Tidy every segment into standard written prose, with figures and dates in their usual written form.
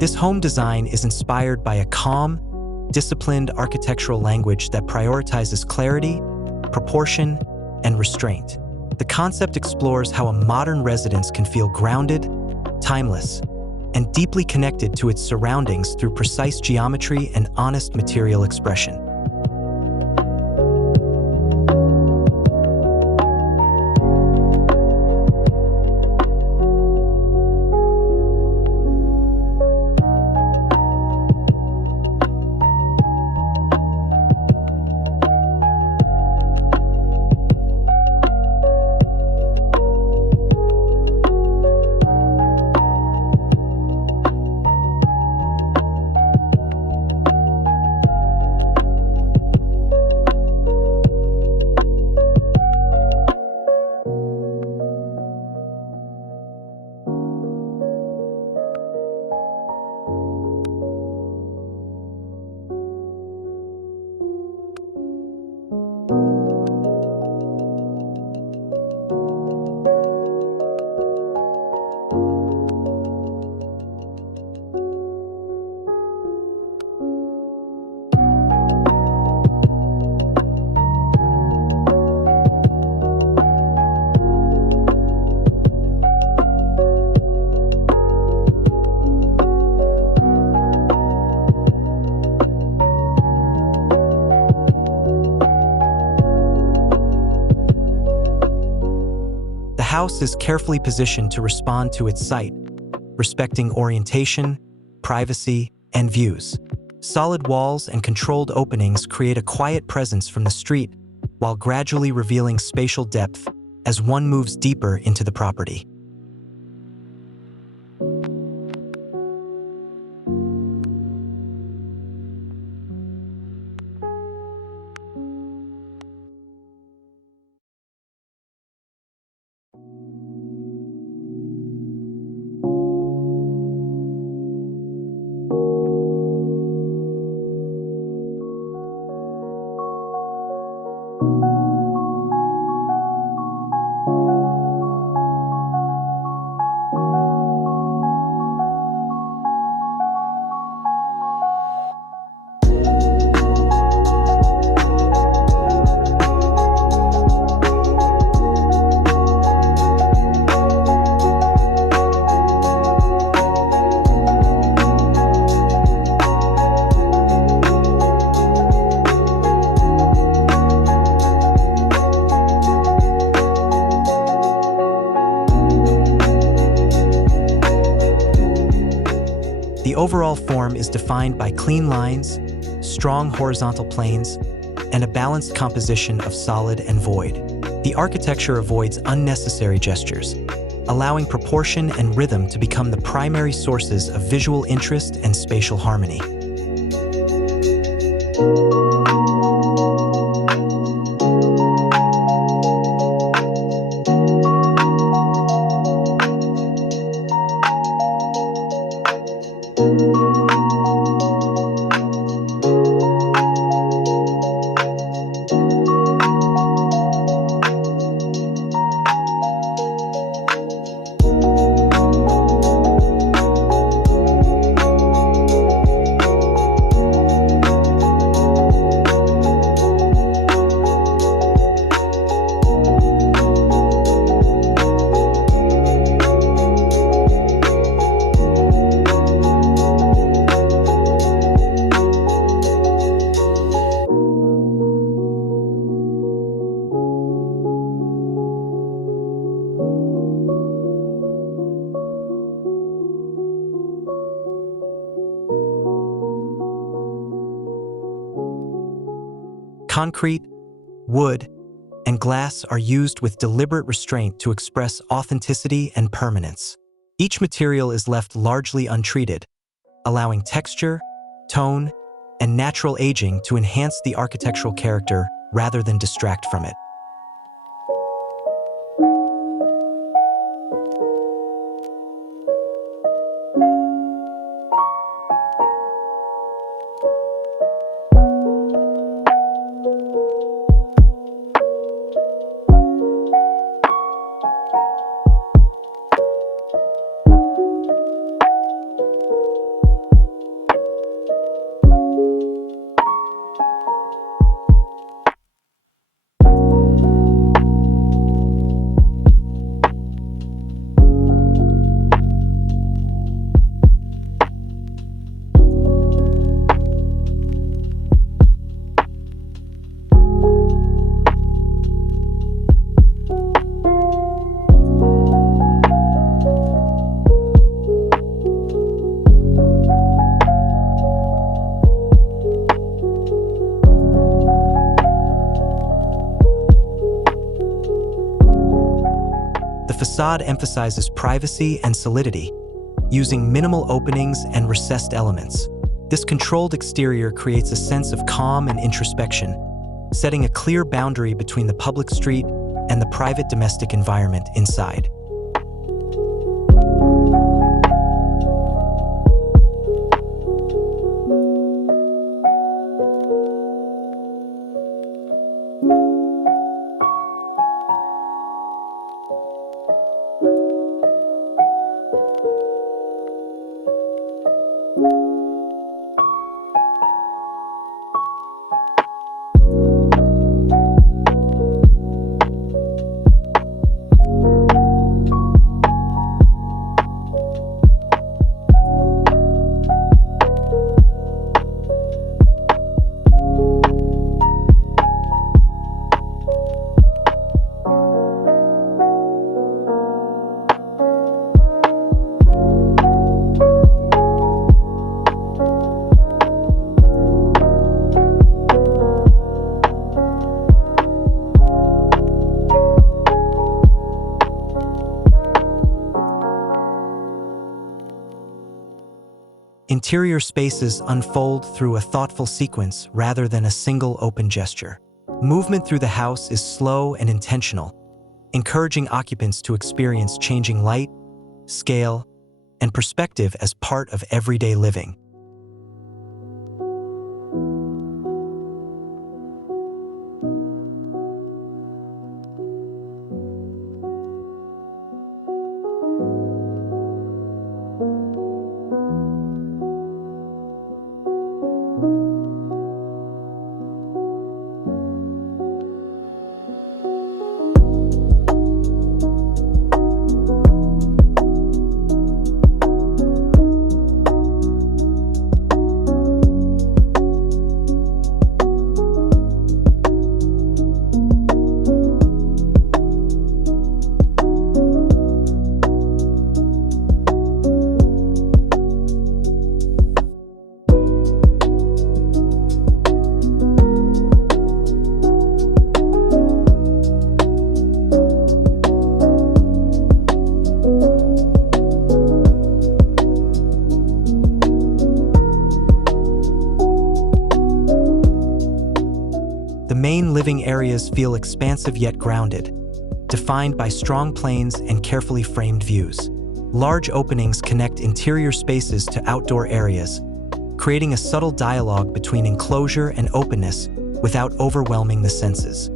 This home design is inspired by a calm, disciplined architectural language that prioritizes clarity, proportion, and restraint. The concept explores how a modern residence can feel grounded, timeless, and deeply connected to its surroundings through precise geometry and honest material expression. The house is carefully positioned to respond to its site, respecting orientation, privacy, and views. Solid walls and controlled openings create a quiet presence from the street, while gradually revealing spatial depth as one moves deeper into the property. The overall form is defined by clean lines, strong horizontal planes, and a balanced composition of solid and void. The architecture avoids unnecessary gestures, allowing proportion and rhythm to become the primary sources of visual interest and spatial harmony. Concrete, wood, and glass are used with deliberate restraint to express authenticity and permanence. Each material is left largely untreated, allowing texture, tone, and natural aging to enhance the architectural character rather than distract from it. facade emphasizes privacy and solidity, using minimal openings and recessed elements. This controlled exterior creates a sense of calm and introspection, setting a clear boundary between the public street and the private domestic environment inside. Interior spaces unfold through a thoughtful sequence rather than a single open gesture. Movement through the house is slow and intentional, encouraging occupants to experience changing light, scale, and perspective as part of everyday living. The main living areas feel expansive yet grounded, defined by strong planes and carefully framed views. Large openings connect interior spaces to outdoor areas, creating a subtle dialogue between enclosure and openness without overwhelming the senses.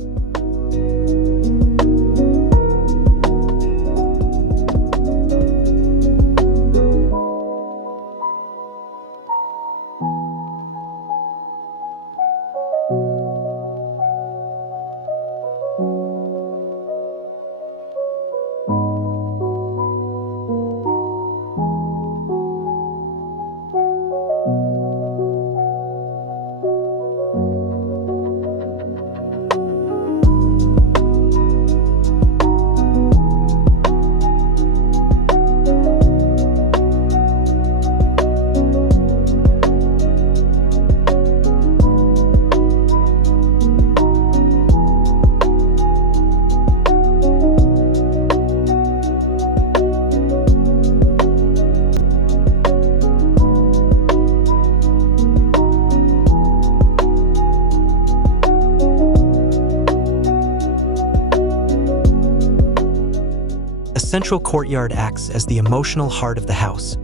A central courtyard acts as the emotional heart of the house,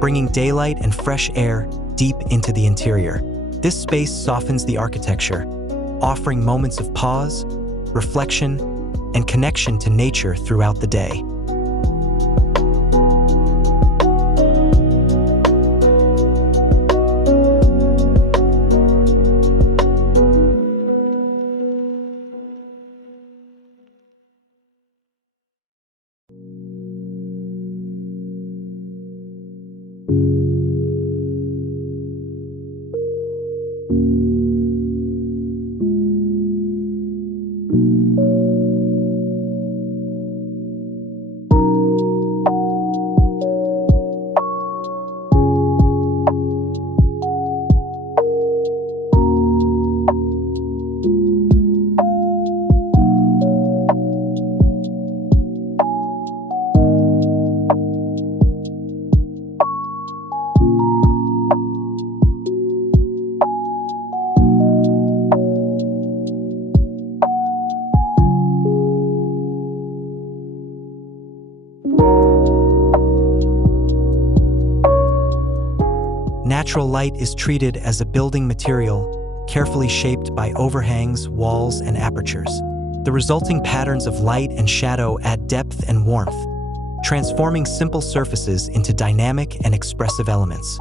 bringing daylight and fresh air deep into the interior. This space softens the architecture, offering moments of pause, reflection, and connection to nature throughout the day. Natural light is treated as a building material, carefully shaped by overhangs, walls, and apertures. The resulting patterns of light and shadow add depth and warmth, transforming simple surfaces into dynamic and expressive elements.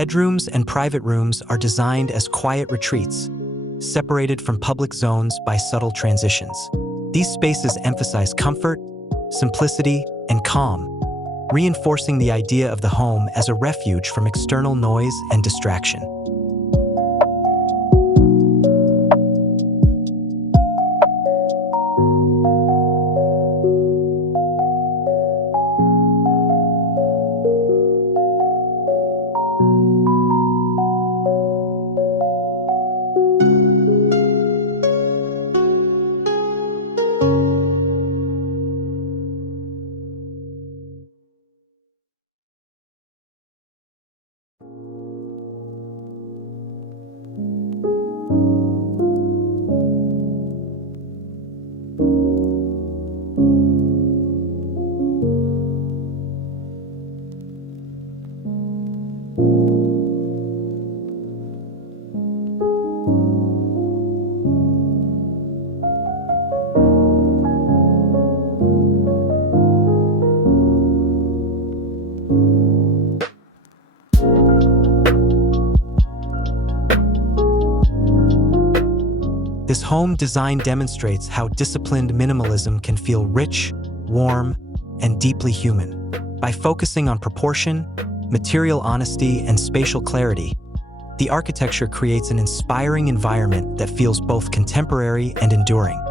Bedrooms and private rooms are designed as quiet retreats, separated from public zones by subtle transitions. These spaces emphasize comfort, simplicity, and calm, reinforcing the idea of the home as a refuge from external noise and distraction. This home design demonstrates how disciplined minimalism can feel rich, warm, and deeply human. By focusing on proportion, material honesty, and spatial clarity, the architecture creates an inspiring environment that feels both contemporary and enduring.